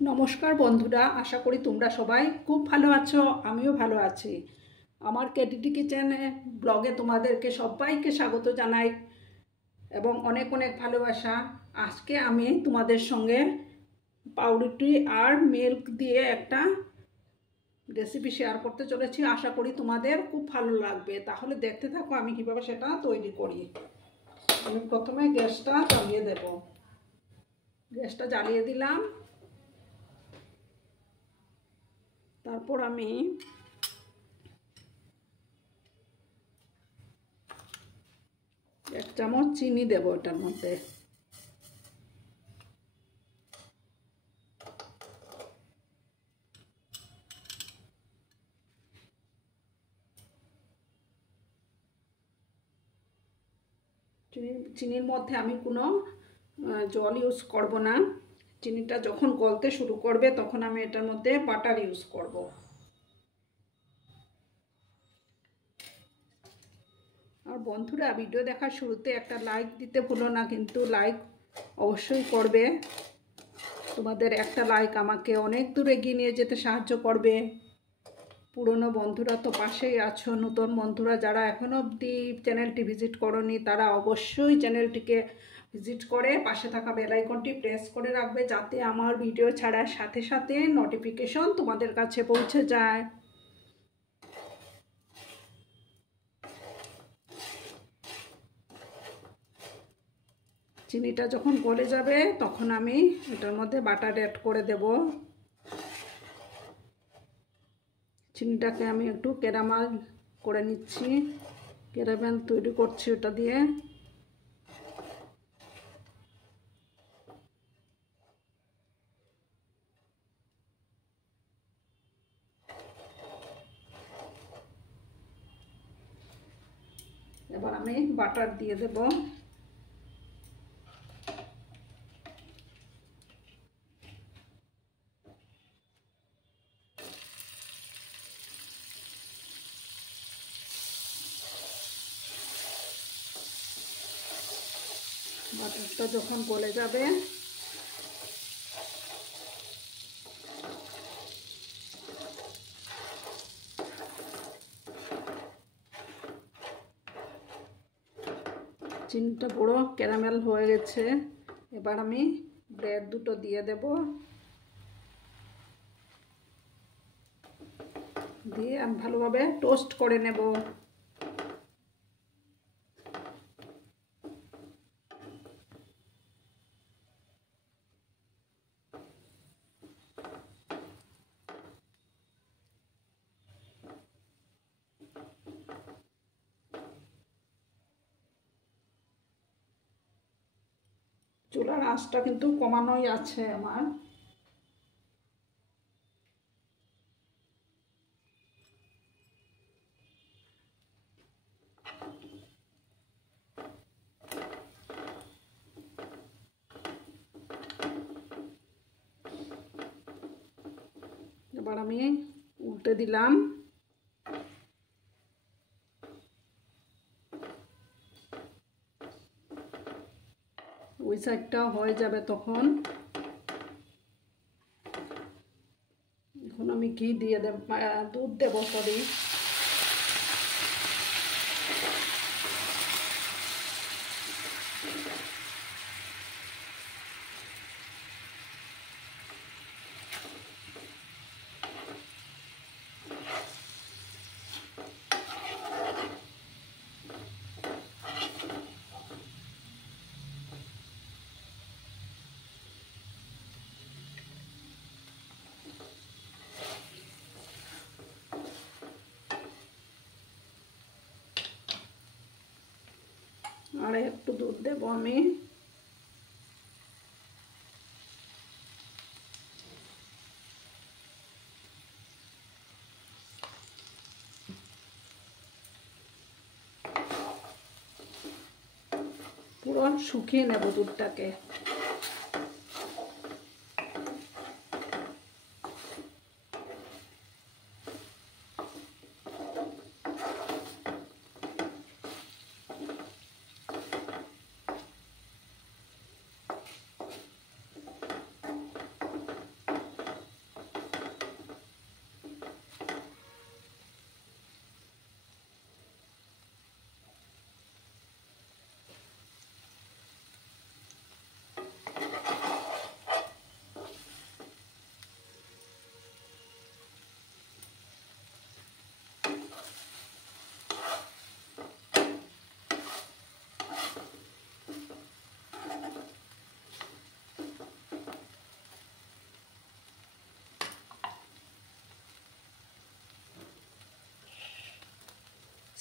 নমস্কার বন্ধুরা, আশা করি তোমরা সবাই খুব ভালো আছো। আমিও ভালো আছি। আমার কেটিটি কিচেনে ব্লগে তোমাদেরকে সবাইকে স্বাগত জানাই এবং অনেক অনেক ভালোবাসা। আজকে আমি তোমাদের সঙ্গে পাউরুটি আর মিল্ক দিয়ে একটা রেসিপি শেয়ার করতে চলেছি। আশা করি তোমাদের খুব ভালো লাগবে। তাহলে দেখতে থাকো আমি কিভাবে সেটা তৈরি করি। আমি প্রথমে গ্যাসটা জ্বালিয়ে দেব। গ্যাসটা জ্বালিয়ে দিলাম। তারপর আমি এক চামচ চিনি দেব এটার মধ্যে। চিনির মধ্যে আমি কোনো জল ইউজ করব না। চিনিটা যখন গলতে শুরু করবে তখন আমি এটার মধ্যে বাটার ইউজ করব। আর বন্ধুরা, ভিডিও দেখার শুরুতে একটা লাইক দিতে ভুলো না, কিন্তু লাইক অবশ্যই করবে। তোমাদের একটা লাইক আমাকে অনেক দূর এগিয়ে নিয়ে যেতে সাহায্য করবে। পুরনো বন্ধুরা তো পাশেই আছো, নতুন বন্ধুরা যারা এখনও অবধি চ্যানেলটি ভিজিট করোনি তারা অবশ্যই চ্যানেলটিকে ভিজিট করে পাশে থাকা বেল আইকনটি প্রেস করে রাখবে, যাতে আমার ভিডিও ছাড়ার সাথে সাথে নোটিফিকেশন তোমাদের কাছে পৌঁছে যায়। চিনিটা যখন গলে যাবে তখন আমি এটার মধ্যে বাটার অ্যাড করে দেব। চিনিটাকে আমি একটু ক্যারামেল করে নিচ্ছি, ক্যারামেল তৈরি করছি ওটা দিয়ে। এবার আমি বাটার দিয়ে দেব। বাটারটা যখন গলে যাবে চিনিটা পুরো ক্যারামেল হয়ে গেছে। এবার আমি ব্রেড দুটো দিয়ে দেব, দিয়ে আমি ভালোভাবে টোস্ট করে নেব। চুলার আঁচটা কিন্তু কমানোই আছে আমার। এবার আমি উল্টে দিলাম। ওই সাইডটাও হয়ে যাবে তখন। এখন আমি ঘি দিয়ে দেব, দুধ দেব, সরি। আর একটু দুধ দেব আমি। পুরো শুকিয়ে নেব দুধটাকে।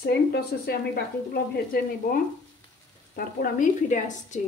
সেম প্রসেসে আমি বাকিগুলো ভেজে নেব, তারপর আমি ফিরে আসছি।